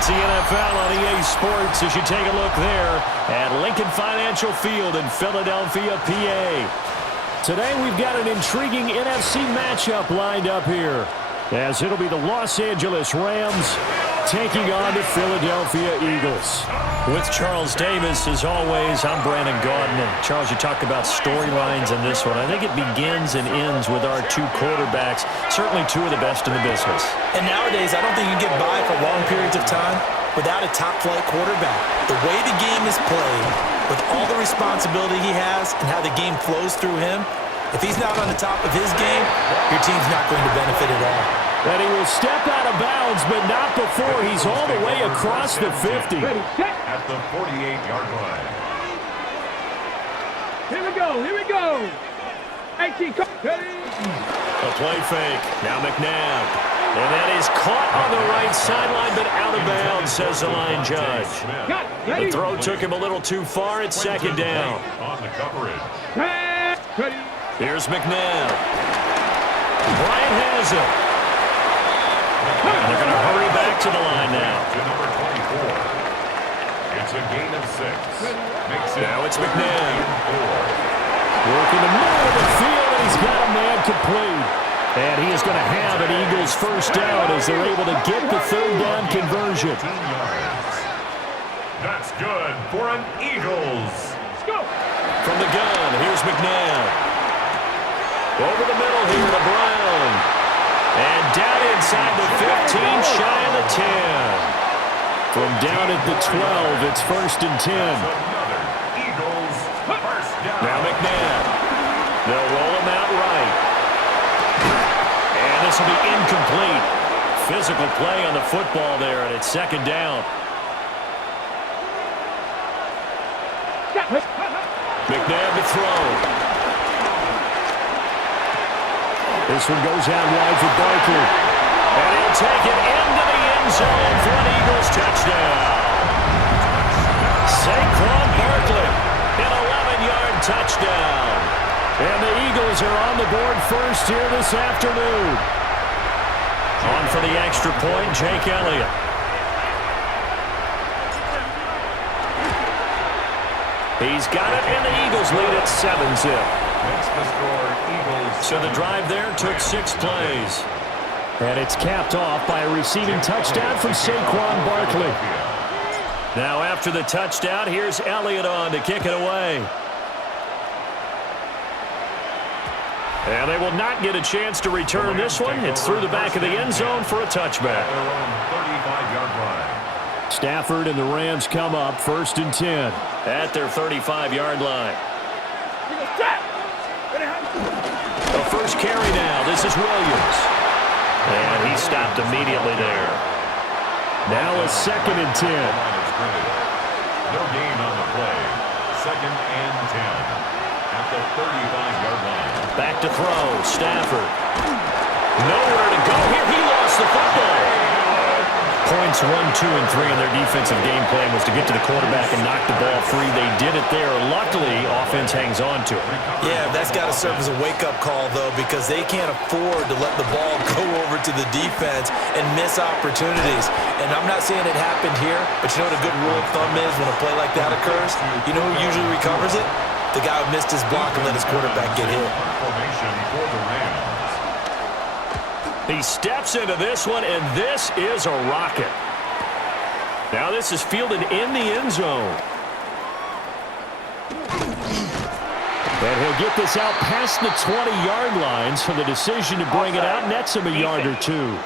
It's the NFL on EA Sports as you take a look there at Lincoln Financial Field in Philadelphia, PA. Today we've got an intriguing NFC matchup lined up here, as it'll be the Los Angeles Rams taking on the Philadelphia Eagles. With Charles Davis, as always, I'm Brandon Gaudin. Charles, you talk about storylines in this one. I think it begins and ends with our two quarterbacks, certainly two of the best in the business. And nowadays, I don't think you can get by for long periods of time without a top-flight quarterback. The way the game is played, with all the responsibility he has and how the game flows through him, if he's not on the top of his game, your team's not going to benefit at all. And he will step out of bounds, but not before he's all the way across the 50. At the 48-yard line. Here we go. 18, ready. A play fake. Now McNabb. And that is caught on the right sideline, but out of bounds, says the line judge. The throw took him a little too far. It's second down. On the coverage. Here's McNabb. Bryant has it. And they're going to hurry back to the line now. To number 24. It's a gain of 6. Now it's McNabb. Working the middle of the field, and he's got a man complete. And he is going to have an Eagles first down as they're able to get the third down conversion. That's good for an Eagles. Let's go. From the gun, here's McNabb. Over the middle here to Brown. And down inside the 15, shy of the 10. From down at the 12, it's first and 10. Eagles first down. Now McNabb. They'll roll him out right. And this will be incomplete. Physical play on the football there, and it's second down. McNabb to throw. This one goes out wide for Barkley. And he'll take it into the end zone for an Eagles touchdown. Saquon Barkley, an 11-yard touchdown. And the Eagles are on the board first here this afternoon. On for the extra point, Jake Elliott. He's got it, and the Eagles lead at 7-zip. Makes the score Eagles. So the drive there took 6 plays. And it's capped off by a receiving touchdown from Saquon Barkley. Now after the touchdown, here's Elliott on to kick it away. And they will not get a chance to return this one. It's through the back of the end zone for a touchback. Stafford and the Rams come up first and 10 at their 35-yard line. The first carry now. This is Williams. And he stopped immediately there. Now a second and 10. No gain on the play. Second and 10 at the 35-yard line. Back to throw. Stafford. Nowhere to go here. He lost the football. Points 1, 2, and 3 in their defensive game plan was to get to the quarterback and knock the ball free. They did it there. Luckily, offense hangs on to it. Yeah, that's got to serve as a wake-up call, though, because they can't afford to let the ball go over to the defense and miss opportunities. And I'm not saying it happened here, but you know what a good rule of thumb is when a play like that occurs? You know who usually recovers it? The guy who missed his block and let his quarterback get hit. Formation for the Rams. He steps into this one, and this is a rocket. Now this is fielded in the end zone. And he'll get this out past the 20-yard line, so the decision to bring it out nets him a yard or two.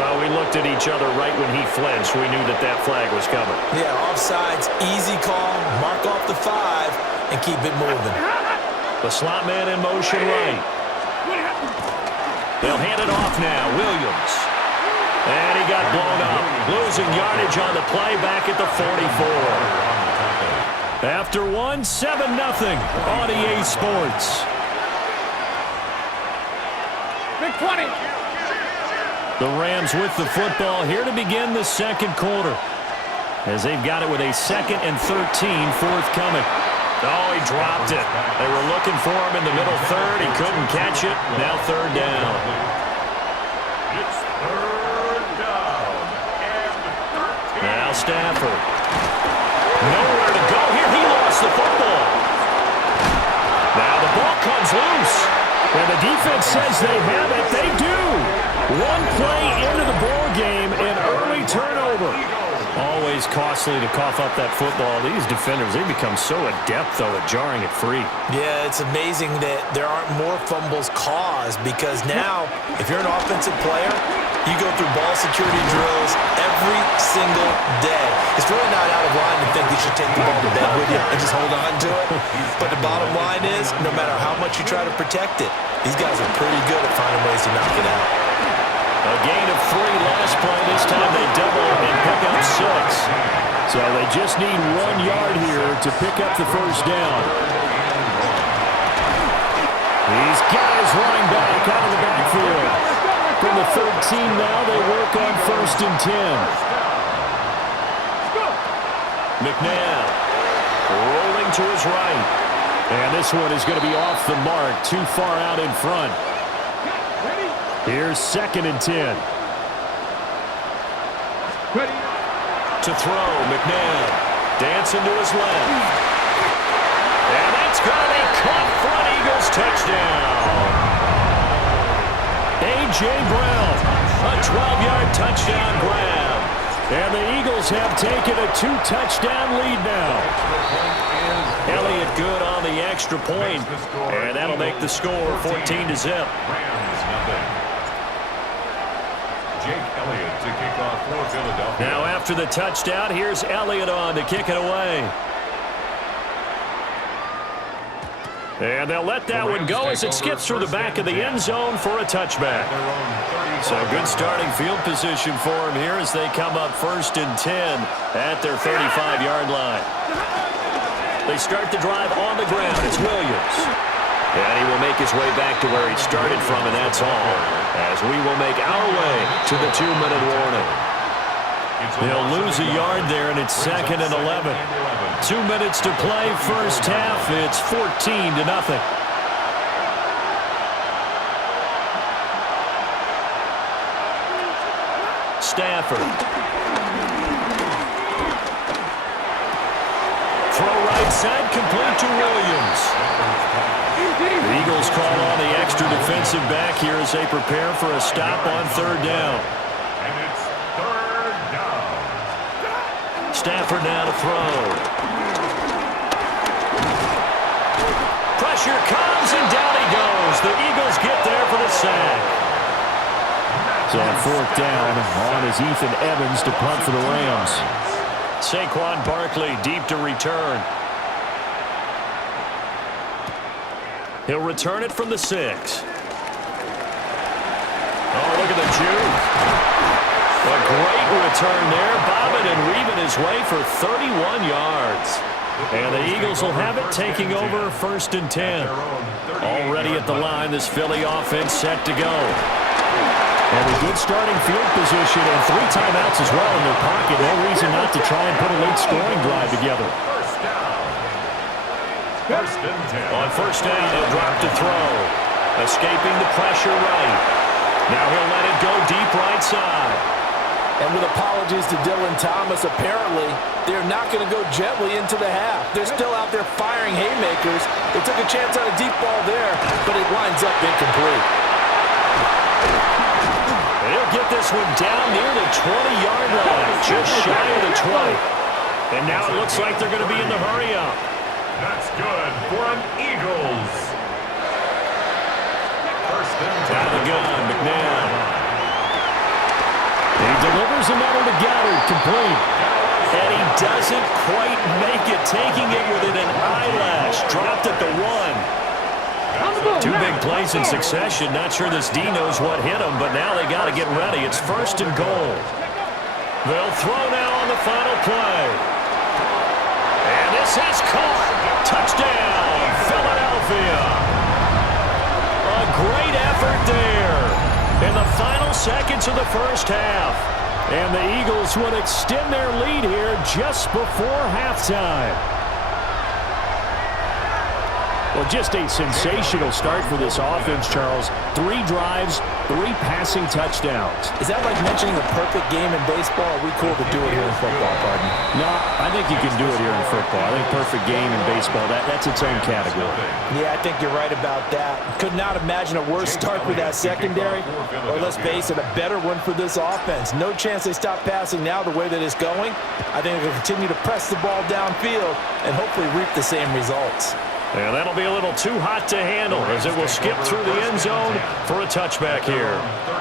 Well, we looked at each other right when he flinched. We knew that that flag was coming. Yeah, offsides, easy call, mark off the 5, and keep it moving. The slot man in motion right. They'll hand it off now. Williams. And he got blown up. Losing yardage on the play back at the 44. After one, 7-0 on EA Sports. Big 20. The Rams with the football here to begin the second quarter, as they've got it with a 2nd and 13 forthcoming. Oh, he dropped it. They were looking for him in the middle third. He couldn't catch it. Now third down. It's third Stafford. Nowhere to go here. He lost the football. Now the ball comes loose. And the defense says they have it. They do. One play into the ball game, an early turnover. Always costly to cough up that football. These defenders, they become so adept, though, at jarring it free. Yeah, it's amazing that there aren't more fumbles caused because now, if you're an offensive player, you go through ball security drills every single day. It's really not out of line to think you should take the ball to bed with you and just hold on to it. But the bottom line is, no matter how much you try to protect it, these guys are pretty good at finding ways to knock it out. A gain of 3 last play. This time they double and pick up 6. So they just need 1 yard here to pick up the first down. These guys running back out of the backfield. From the 13 now, they work on 1st and 10. McNabb rolling to his right. And this one is going to be off the mark, too far out in front. Here's 2nd and 10. To throw, McNabb. Dancing to his left. And that's going to be caught front. Eagles touchdown. A.J. Brown, a 12-yard touchdown grab. And the Eagles have taken a 2-touchdown lead now. Elliott good on the extra point. And that'll make the score 14-0. Elliott to kick off for Philadelphia. Now after the touchdown, here's Elliott on to kick it away. And they'll let that one go as it skips through the back of the end zone for a touchback. So good starting field position for them here as they come up 1st and 10 at their 35-yard line. They start the drive on the ground. It's Williams. And he will make his way back to where he started from, and that's all, as we will make our way to the 2-minute warning. They'll lose a yard there, and it's 2nd and 11. 2 minutes to play, first half. It's 14-0. Stafford. Throw right side, complete to Williams. The Eagles call on the extra defensive back here as they prepare for a stop on 3rd down. And it's 3rd down. Stafford now to throw. Pressure comes, and down he goes. The Eagles get there for the sack. So on 4th down, on is Ethan Evans to punt for the Rams. Saquon Barkley deep to return. He'll return it from the 6. Oh, look at the juke. A great return there. Bobbing and weaving his way for 31 yards. And the Eagles will have it, taking over 1st and 10. Already at the line, this Philly offense set to go. And a good starting field position and 3 timeouts as well in their pocket. No reason not to try and put a late scoring drive together. First and 10. On 1st down, he'll drop to throw. Escaping the pressure right. Now he'll let it go deep right side. And with apologies to Dylan Thomas, apparently they're not going to go gently into the half. They're still out there firing haymakers. They took a chance on a deep ball there, but it winds up incomplete. He'll get this one down near the 20-yard line, just shy of the 20. And now it looks like they're going to be in the hurry-up. That's good for an Eagles. First and 10. Out of the gun, McNabb. He delivers another to Goddard, complete. And he doesn't quite make it, taking it within an eyelash. Dropped at the 1. 2 big plays in succession. Not sure this D knows what hit him, but now they got to get ready. It's 1st and goal. They'll throw now on the final play. And this is caught. Touchdown, Philadelphia. A great effort there in the final seconds of the first half. And the Eagles would extend their lead here just before halftime. Well, just a sensational start for this offense, Charles. 3 drives, 3 passing touchdowns. Is that like mentioning a perfect game in baseball? Are we cool to do it here in football, pardon? No, I think you can do it here in football. I think perfect game in baseball, that's its own category. Yeah, I think you're right about that. Could not imagine a worse start for that secondary, or let's face it, a better one for this offense. No chance they stop passing now the way that it's going. I think they'll continue to press the ball downfield and hopefully reap the same results. And that'll be a little too hot to handle as it will skip through the end zone for a touchback here.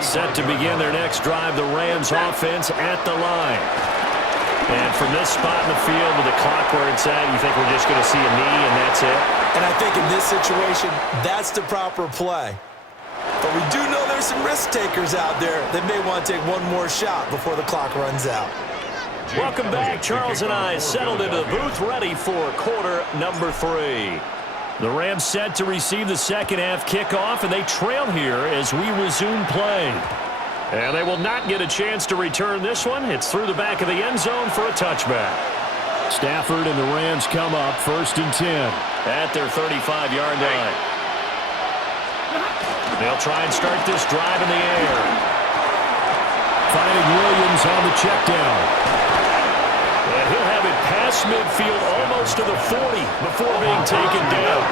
Set to begin their next drive, the Rams offense at the line. And from this spot in the field with the clock where it's at, you think we're just going to see a knee and that's it? And I think in this situation, that's the proper play. But we do know there's some risk takers out there that may want to take one more shot before the clock runs out. Welcome back. Charles and I settled into the booth ready for quarter number 3. The Rams set to receive the second half kickoff, and they trail here as we resume play. And they will not get a chance to return this one. It's through the back of the end zone for a touchback. Stafford and the Rams come up 1st and 10 at their 35-yard line. They'll try and start this drive in the air. Finding Williams on the check down. And he'll have it past midfield almost to the 40 before being taken down.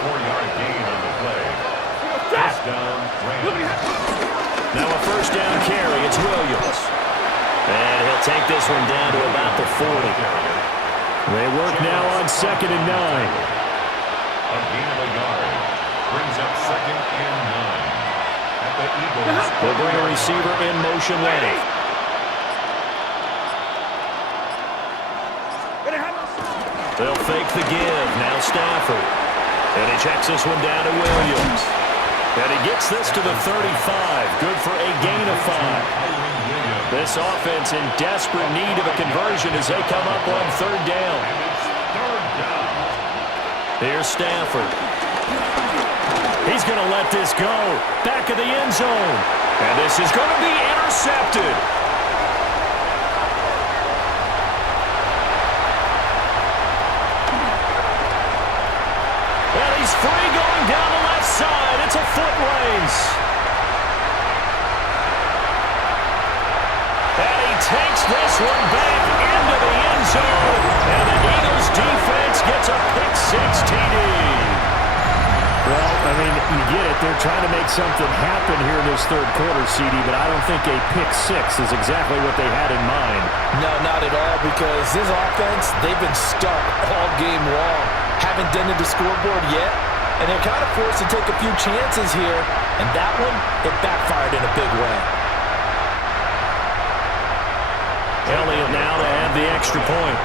24-yard gain on the play. First down, Rams. Now a first down carry. It's Williams. And he'll take this one down to about the 40. They work now on 2nd and 9. A gain of a yard. Brings up 2nd and 9. At the Eagles. They'll bring a receiver in motion left. They'll fake the give. Now Stafford. And he checks this one down to Williams. And he gets this to the 35. Good for a gain of 5. This offense in desperate need of a conversion as they come up on 3rd down. Here's Stafford. He's going to let this go. Back of the end zone. And this is going to be intercepted. And he's free going down the left side. It's a foot race. And he takes this one back into the end zone. And the Eagles defense gets a pick-6 TD. Well, I mean, you get it. They're trying to make something happen here in this 3rd quarter, CD, but I don't think a pick-6 is exactly what they had in mind. No, not at all, because this offense, they've been stuck all game long. Haven't dented the scoreboard yet, and they're kind of forced to take a few chances here, and that one, it backfired in a big way. Elliott now to have the extra point.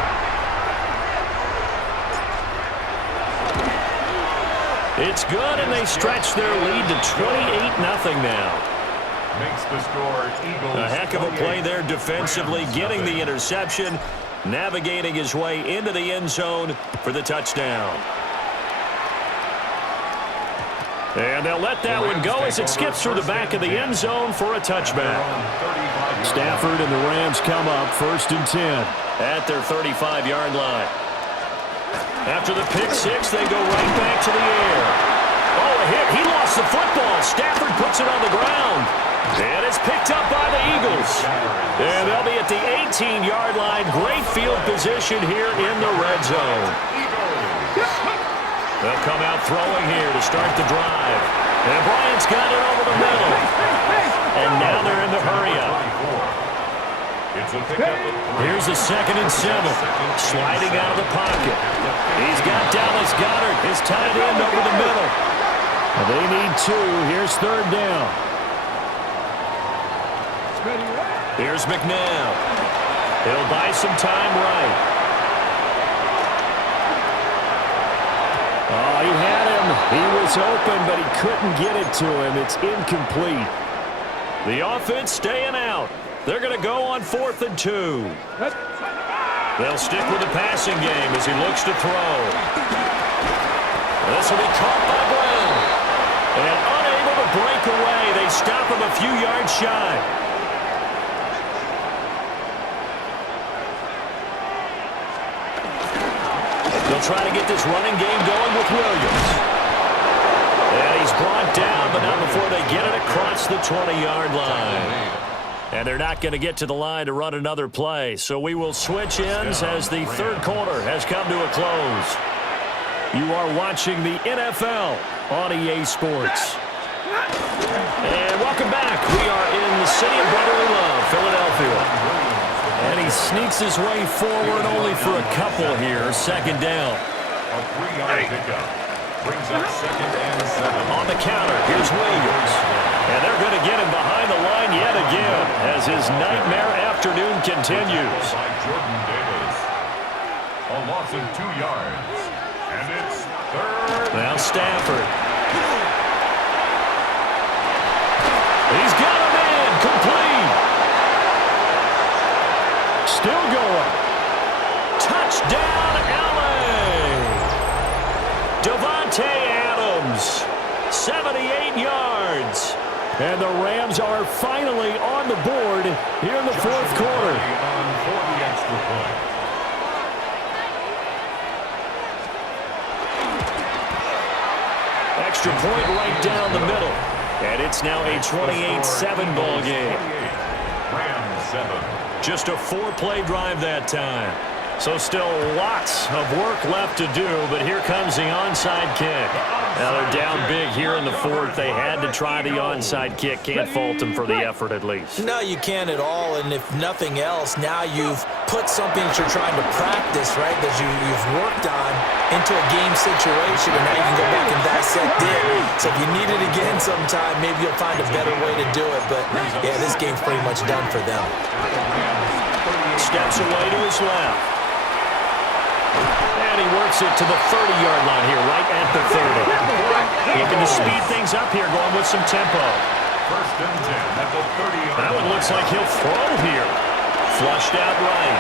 It's good, and they stretch their lead to 28-0 now. Makes the score Eagles. A heck of a play there defensively, getting the interception, navigating his way into the end zone for the touchdown. And they'll let that one go as it skips through the back of the end zone for a touchback. Stafford and the Rams come up 1st and 10 at their 35-yard line. After the pick-6, they go right back to the air. Oh, a hit. He lost the football. Stafford puts it on the ground. And it's picked up by the Eagles. And they'll be at the 18-yard line. Great field position here in the red zone. They'll come out throwing here to start the drive. And Bryant's got it over the middle. And now they're in the hurry-up. Here's the 2nd and 7. Sliding out of the pocket. He's got Dallas Goedert. His tight end over the middle. They need 2. Here's 3rd down. Here's McNabb. He'll buy some time right. Oh, he had him. He was open, but he couldn't get it to him. It's incomplete. The offense staying out. They're going to go on 4th and 2. They'll stick with the passing game as he looks to throw. This will be caught by Brown. And unable to break away, they stop him a few yards shy. They'll try to get this running game going with Williams. And he's brought down, but not before they get it across the 20-yard line. And they're not going to get to the line to run another play. So we will switch ends as the third quarter has come to a close. You are watching the NFL on EA Sports. And welcome back. We are in the city of brotherly love, Philadelphia. And he sneaks his way forward only for a couple here. Second down. A 3-yard pickup brings up 2nd and 7. On the counter, here's Williams. And they're going to get him behind the line yet again as his nightmare afternoon continues. By Jordan Davis. A loss of 2 yards. And it's 3rd. Now Stafford. He's got him in. Complete. Still going. Touchdown, LA. Davante Adams. 78 yards. And the Rams are finally on the board here in the fourth quarter. On for the extra point. Extra point right down the middle. And it's now a 28-7 ball game. Rams 7. Just a 4-play drive that time. So still lots of work left to do, but here comes the onside kick. Now they're down big here in the fourth. They had to try the onside kick. Can't fault them for the effort at least. No, you can't at all, and if nothing else, now you've put something that you're trying to practice, right, that you've worked on into a game situation, and now you can go back and dissect it. So if you need it again sometime, maybe you'll find a better way to do it, but yeah, this game's pretty much done for them. Steps away to his left. And he works it to the 30-yard line here, right at the 30. Looking to speed things up here, going with some tempo. 1st and 10 at the 30-yard line. That one looks like he'll throw here. Flushed out right.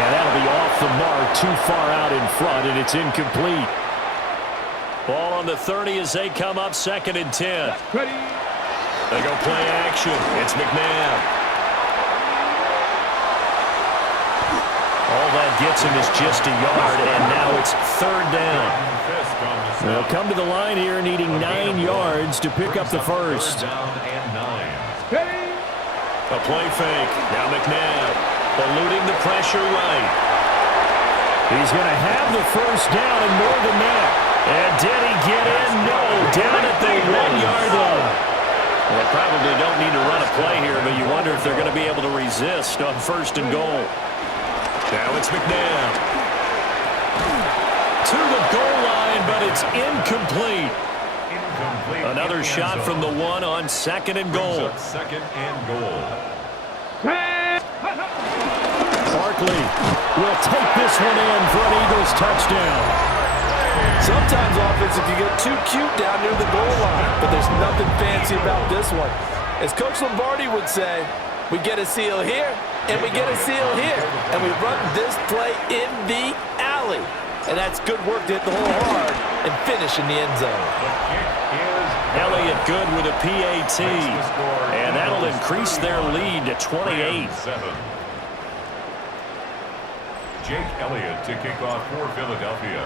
And that'll be off the mark, too far out in front, and it's incomplete. Ball on the 30 as they come up 2nd and 10. Ready. They go play action. It's McNabb. All that gets him is just a yard, and now it's 3rd down. They'll come to the line here needing 9 yards to pick up the first. Down and 9. Ready. A play fake. Now McNabb eluding the pressure right. He's going to have the first down and more than that. And did he get in? No. Down at the 1-yard line. Well, they probably don't need to run a play here, but you wonder if they're going to be able to resist on 1st and goal. Now it's McNabb. To the goal line, but it's incomplete. Another shot from the 1 on 2nd and goal. 2nd and goal. Barkley will take this one in for an Eagles touchdown. Sometimes offense, if you get too cute down near the goal line, but there's nothing fancy about this one. As Coach Lombardi would say, we get a seal here, and we get a seal here, and we run this play in the alley. And that's good work to hit the hole hard and finish in the end zone. Elliott good with a PAT, and that'll increase their lead to 28. Jake Elliott to kick off for Philadelphia.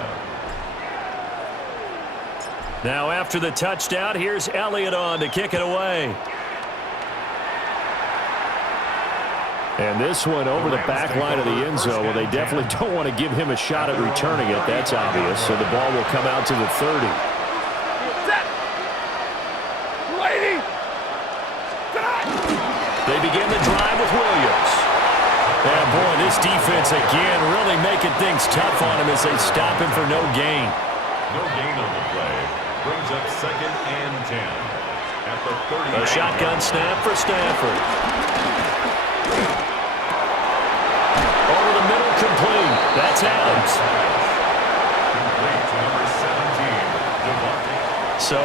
Now after the touchdown, here's Elliott on to kick it away. And this one over the back line of the end zone. Well, they definitely don't want to give him a shot at returning it. That's obvious. So the ball will come out to the 30. They begin the drive with Williams. And boy, this defense again really making things tough on him as they stop him for no gain. No gain on the play. Brings up 2nd and 10. At the 30. A shotgun snap for Stafford. Over the middle, complete. That's Adams. Complete to number 17, Devontae. So